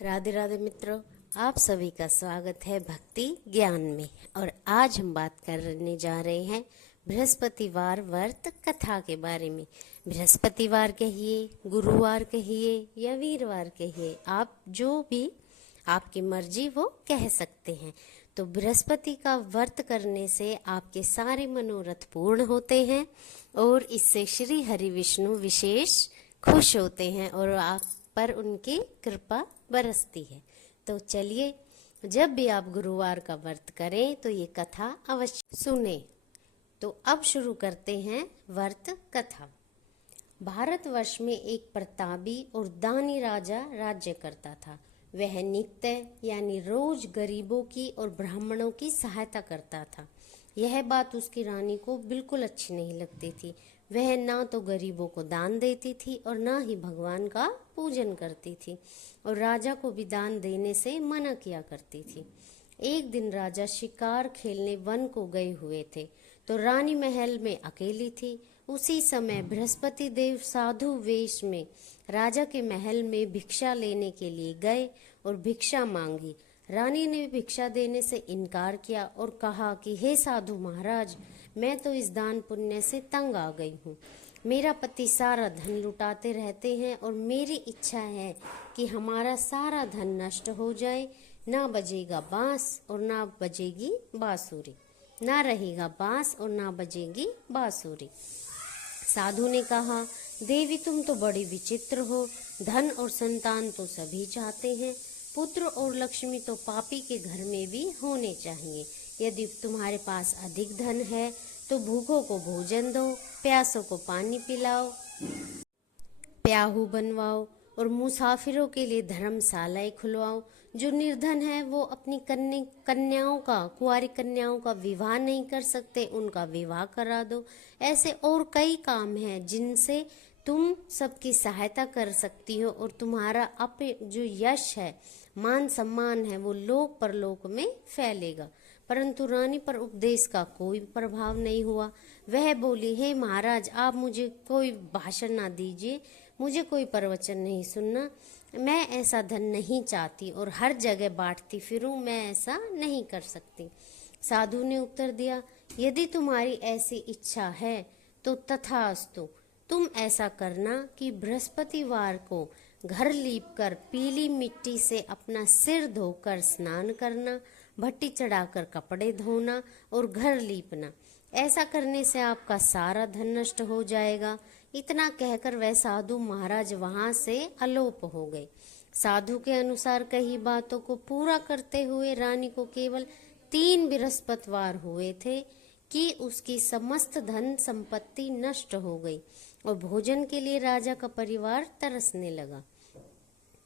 राधे राधे मित्रों, आप सभी का स्वागत है भक्ति ज्ञान में। और आज हम बात करने जा रहे हैं बृहस्पतिवार व्रत कथा के बारे में। बृहस्पतिवार कहिए, गुरुवार कहिए या वीरवार कहिए, आप जो भी आपकी मर्जी वो कह सकते हैं। तो बृहस्पति का व्रत करने से आपके सारे मनोरथ पूर्ण होते हैं और इससे श्री हरि विष्णु विशेष खुश होते हैं और आप पर उनकी कृपा बरसती है। तो चलिए, जब भी आप गुरुवार का व्रत करें तो ये कथा अवश्य सुने। तो अब शुरू करते हैं व्रत कथा। भारतवर्ष में एक प्रतापी और दानी राजा राज्य करता था। वह नित्य यानी रोज गरीबों की और ब्राह्मणों की सहायता करता था। यह बात उसकी रानी को बिल्कुल अच्छी नहीं लगती थी। वह ना तो गरीबों को दान देती थी और ना ही भगवान का पूजन करती थी और राजा को भी दान देने से मना किया करती थी। एक दिन राजा शिकार खेलने वन को गए हुए थे तो रानी महल में अकेली थी। उसी समय बृहस्पति देव साधु वेश में राजा के महल में भिक्षा लेने के लिए गए और भिक्षा मांगी। रानी ने भिक्षा देने से इनकार किया और कहा कि हे साधु महाराज, मैं तो इस दान पुण्य से तंग आ गई हूँ। मेरा पति सारा धन लुटाते रहते हैं और मेरी इच्छा है कि हमारा सारा धन नष्ट हो जाए। ना बजेगा बांस और ना बजेगी बांसुरी, ना रहेगा बांस और ना बजेगी बांसुरी। साधु ने कहा, देवी तुम तो बड़ी विचित्र हो। धन और संतान तो सभी चाहते हैं, पुत्र और लक्ष्मी तो पापी के घर में भी होने चाहिए। यदि तुम्हारे पास अधिक धन है तो भूखों को भोजन दो, प्यासों को पानी पिलाओ, प्याहू बनवाओ और मुसाफिरों के लिए धर्मशालाएं खुलवाओ। जो निर्धन है वो अपनी कन्याओं का, कुंवारी कन्याओं का विवाह नहीं कर सकते, उनका विवाह करा दो। ऐसे और कई काम हैं जिनसे तुम सबकी सहायता कर सकती हो और तुम्हारा जो यश है, मान सम्मान है, वो लोक परलोक में फैलेगा। परंतु रानी पर उपदेश का कोई प्रभाव नहीं हुआ। वह बोली, हे महाराज, आप मुझे कोई भाषण ना दीजिए, मुझे कोई प्रवचन नहीं सुनना। मैं ऐसा धन नहीं चाहती और हर जगह बांटती फिरूं, मैं ऐसा नहीं कर सकती। साधु ने उत्तर दिया, यदि तुम्हारी ऐसी इच्छा है तो तथास्तु। तुम ऐसा करना कि बृहस्पतिवार को घर लीपकर पीली मिट्टी से अपना सिर धोकर स्नान करना, भट्टी चढ़ाकर कपड़े धोना और घर लीपना। ऐसा करने से आपका सारा धन नष्ट हो जाएगा। इतना कहकर वह साधु महाराज वहां से अलोप हो गए। साधु के अनुसार कही बातों को पूरा करते हुए रानी को केवल 3 बृहस्पतिवार हुए थे कि उसकी समस्त धन संपत्ति नष्ट हो गई और भोजन के लिए राजा का परिवार तरसने लगा।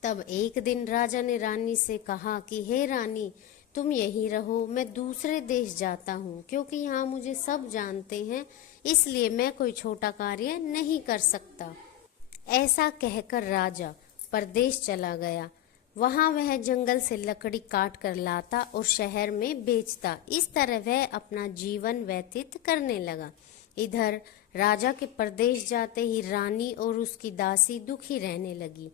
तब एक दिन राजा ने रानी से कहा कि हे रानी, तुम यहीं रहो, मैं दूसरे देश जाता हूँ, क्योंकि यहाँ मुझे सब जानते हैं, इसलिए मैं कोई छोटा कार्य नहीं कर सकता। ऐसा कहकर राजा परदेश चला गया। वहाँ वह जंगल से लकड़ी काट कर लाता और शहर में बेचता। इस तरह वह अपना जीवन व्यतीत करने लगा। इधर राजा के परदेश जाते ही रानी और उसकी दासी दुखी रहने लगी।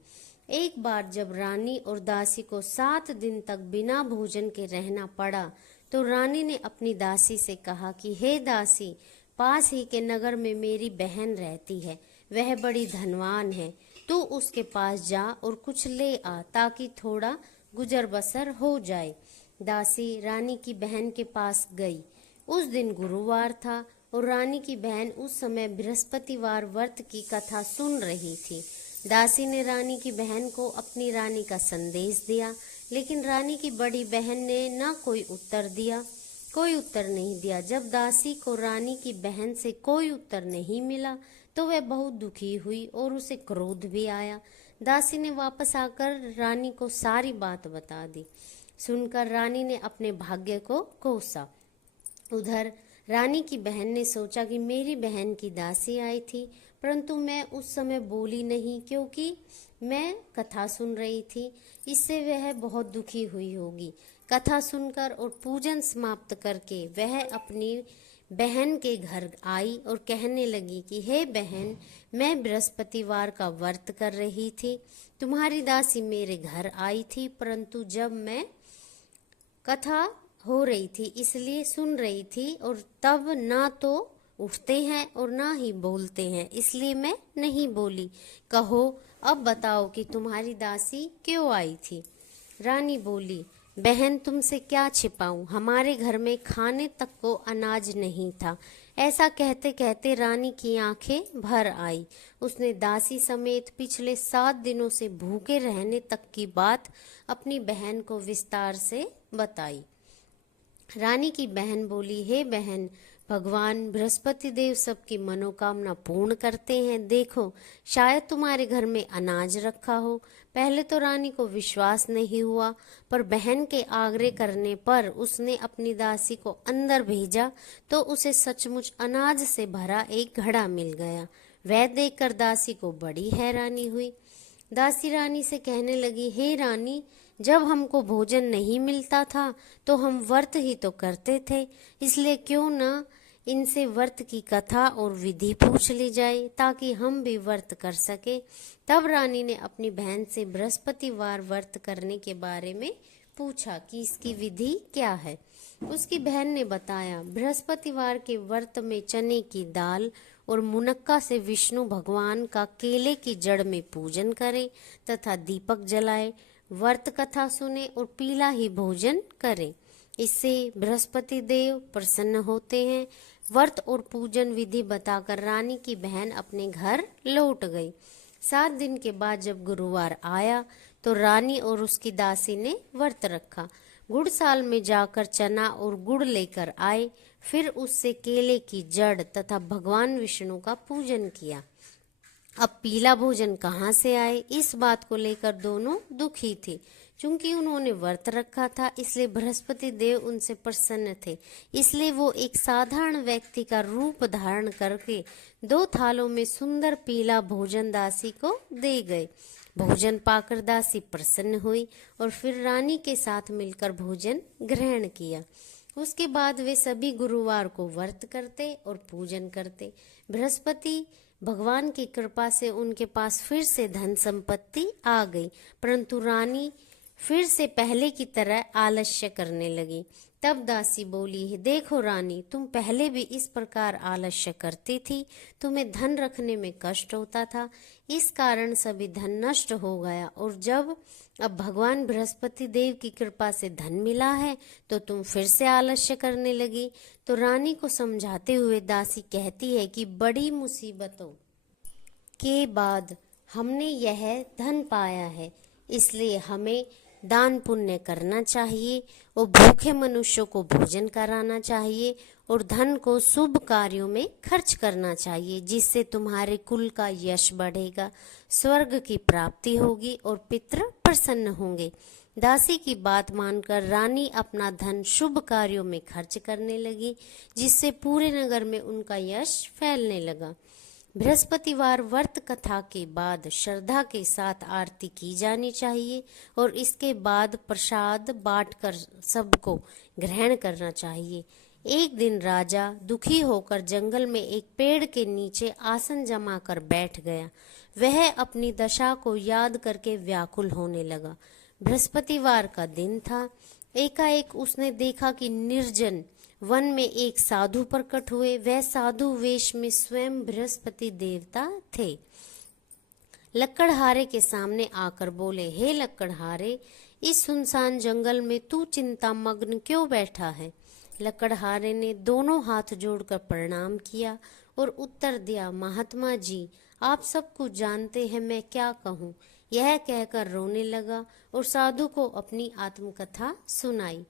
एक बार जब रानी और दासी को 7 दिन तक बिना भोजन के रहना पड़ा तो रानी ने अपनी दासी से कहा कि हे दासी, पास ही के नगर में मेरी बहन रहती है, वह बड़ी धनवान है, तू उसके पास जा और कुछ ले आ ताकि थोड़ा गुजर बसर हो जाए। दासी रानी की बहन के पास गई। उस दिन गुरुवार था और रानी की बहन उस समय बृहस्पतिवार व्रत की कथा सुन रही थी। दासी ने रानी की बहन को अपनी रानी का संदेश दिया, लेकिन रानी की बड़ी बहन ने ना कोई उत्तर नहीं दिया। जब दासी को रानी की बहन से कोई उत्तर नहीं मिला तो वह बहुत दुखी हुई और उसे क्रोध भी आया। दासी ने वापस आकर रानी को सारी बात बता दी। सुनकर रानी ने अपने भाग्य को कोसा। उधर रानी की बहन ने सोचा कि मेरी बहन की दासी आई थी, परंतु मैं उस समय बोली नहीं क्योंकि मैं कथा सुन रही थी। इससे वह बहुत दुखी हुई होगी। कथा सुनकर और पूजन समाप्त करके वह अपनी बहन के घर आई और कहने लगी कि हे बहन, मैं बृहस्पतिवार का व्रत कर रही थी। तुम्हारी दासी मेरे घर आई थी, परंतु जब मैं कथा हो रही थी इसलिए सुन रही थी, और तब ना तो उठते हैं और ना ही बोलते हैं, इसलिए मैं नहीं बोली। कहो अब बताओ कि तुम्हारी दासी क्यों आई थी। रानी बोली, बहन तुमसे क्या छिपाऊं, हमारे घर में खाने तक को अनाज नहीं था। ऐसा कहते कहते रानी की आंखें भर आई। उसने दासी समेत पिछले 7 दिनों से भूखे रहने तक की बात अपनी बहन को विस्तार से बताई। रानी की बहन बोली, हे बहन, भगवान बृहस्पति देव सबकी मनोकामना पूर्ण करते हैं। देखो, शायद तुम्हारे घर में अनाज रखा हो। पहले तो रानी को विश्वास नहीं हुआ, पर बहन के आग्रह करने पर उसने अपनी दासी को अंदर भेजा तो उसे सचमुच अनाज से भरा एक घड़ा मिल गया। वह देखकर दासी को बड़ी हैरानी हुई। दासी रानी से कहने लगी, हे रानी, जब हमको भोजन नहीं मिलता था तो हम व्रत ही तो करते थे, इसलिए क्यों न इनसे व्रत की कथा और विधि पूछ ली जाए ताकि हम भी व्रत कर सके। तब रानी ने अपनी बहन से बृहस्पतिवार व्रत करने के बारे में पूछा कि इसकी विधि क्या है। उसकी बहन ने बताया, बृहस्पतिवार के व्रत में चने की दाल और मुनक्का से विष्णु भगवान का केले की जड़ में पूजन करें तथा दीपक जलाए, व्रत कथा सुने और पीला ही भोजन करें। इससे बृहस्पति देव प्रसन्न होते हैं। व्रत और पूजन विधि बताकर रानी की बहन अपने घर लौट गई। 7 दिन के बाद जब गुरुवार आया तो रानी और उसकी दासी ने व्रत रखा। गुड़साल में जाकर चना और गुड़ लेकर आए, फिर उससे केले की जड़ तथा भगवान विष्णु का पूजन किया। अब पीला भोजन कहाँ से आए, इस बात को लेकर दोनों दुखी थे। चूंकि उन्होंने व्रत रखा था इसलिए बृहस्पति देव उनसे प्रसन्न थे, इसलिए वो एक साधारण व्यक्ति का रूप धारण करके 2 थालों में सुंदर पीला भोजन दासी को दे गए। भोजन पाकर दासी प्रसन्न हुई और फिर रानी के साथ मिलकर भोजन ग्रहण किया। उसके बाद वे सभी गुरुवार को व्रत करते और पूजन करते। बृहस्पति भगवान की कृपा से उनके पास फिर से धन संपत्ति आ गई, परंतु रानी फिर से पहले की तरह आलस्य करने लगी। तब दासी बोली, देखो रानी, तुम पहले भी इस प्रकार आलस्य करती थी, तुम्हें धन रखने में कष्ट होता था, इस कारण सभी धन नष्ट हो गया, और जब अब भगवान बृहस्पति देव की कृपा से धन मिला है तो तुम फिर से आलस्य करने लगी। तो रानी को समझाते हुए दासी कहती है कि बड़ी मुसीबतों के बाद हमने यह धन पाया है, इसलिए हमें दान पुण्य करना चाहिए और भूखे मनुष्यों को भोजन कराना चाहिए और धन को शुभ कार्यों में खर्च करना चाहिए, जिससे तुम्हारे कुल का यश बढ़ेगा, स्वर्ग की प्राप्ति होगी और पितृ प्रसन्न होंगे। दासी की बात मानकर रानी अपना धन शुभ कार्यों में खर्च करने लगी, जिससे पूरे नगर में उनका यश फैलने लगा। बृहस्पतिवार व्रत कथा के बाद श्रद्धा के साथ आरती की जानी चाहिए और इसके बाद प्रसाद बांटकर सबको ग्रहण करना चाहिए। एक दिन राजा दुखी होकर जंगल में एक पेड़ के नीचे आसन जमा कर बैठ गया। वह अपनी दशा को याद करके व्याकुल होने लगा। बृहस्पतिवार का दिन था। एकाएक उसने देखा कि निर्जन वन में एक साधु प्रकट हुए। वह साधु वेश में स्वयं बृहस्पति देवता थे। लकड़हारे के सामने आकर बोले, हे लकड़हारे, इस सुनसान जंगल में तू चिंता मग्न क्यों बैठा है। लकड़हारे ने दोनों हाथ जोड़कर प्रणाम किया और उत्तर दिया, महात्मा जी, आप सब कुछ जानते हैं, मैं क्या कहूँ। यह कहकर रोने लगा और साधु को अपनी आत्मकथा सुनाई।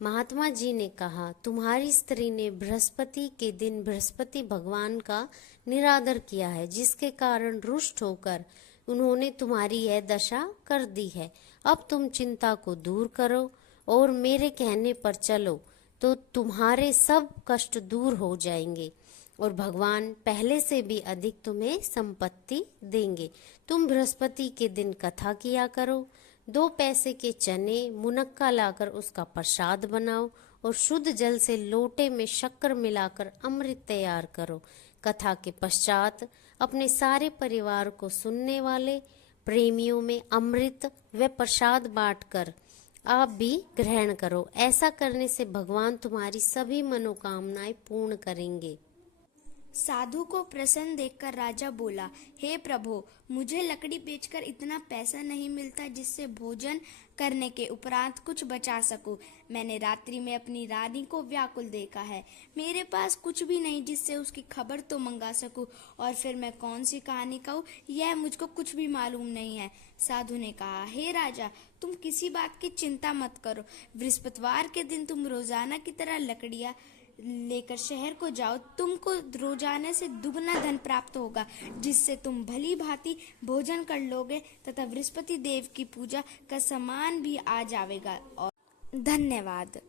महात्मा जी ने कहा, तुम्हारी स्त्री ने बृहस्पति के दिन बृहस्पति भगवान का निरादर किया है, जिसके कारण रुष्ट होकर उन्होंने तुम्हारी यह दशा कर दी है। अब तुम चिंता को दूर करो और मेरे कहने पर चलो तो तुम्हारे सब कष्ट दूर हो जाएंगे और भगवान पहले से भी अधिक तुम्हें संपत्ति देंगे। तुम बृहस्पति के दिन कथा किया करो। 2 पैसे के चने मुनक्का लाकर उसका प्रसाद बनाओ और शुद्ध जल से लोटे में शक्कर मिलाकर अमृत तैयार करो। कथा के पश्चात अपने सारे परिवार को सुनने वाले प्रेमियों में अमृत व प्रसाद बांटकर आप भी ग्रहण करो। ऐसा करने से भगवान तुम्हारी सभी मनोकामनाएं पूर्ण करेंगे। साधु को प्रसन्न देखकर राजा बोला, हे प्रभु, मुझे लकड़ी बेचकर इतना पैसा नहीं मिलता जिससे भोजन करने के उपरांत कुछ बचा सकूं। मैंने रात्रि में अपनी रानी को व्याकुल देखा है। मेरे पास कुछ भी नहीं जिससे उसकी खबर तो मंगा सकूं, और फिर मैं कौन सी कहानी कहूं, यह मुझको कुछ भी मालूम नहीं है। साधु ने कहा, हे राजा, तुम किसी बात की चिंता मत करो। बृहस्पतिवार के दिन तुम रोजाना की तरह लकड़ियां लेकर शहर को जाओ। तुमको रोजाना से दुगना धन प्राप्त होगा, जिससे तुम भली भांति भोजन कर लोगे तथा बृहस्पति देव की पूजा का सामान भी आ जाएगा। और धन्यवाद।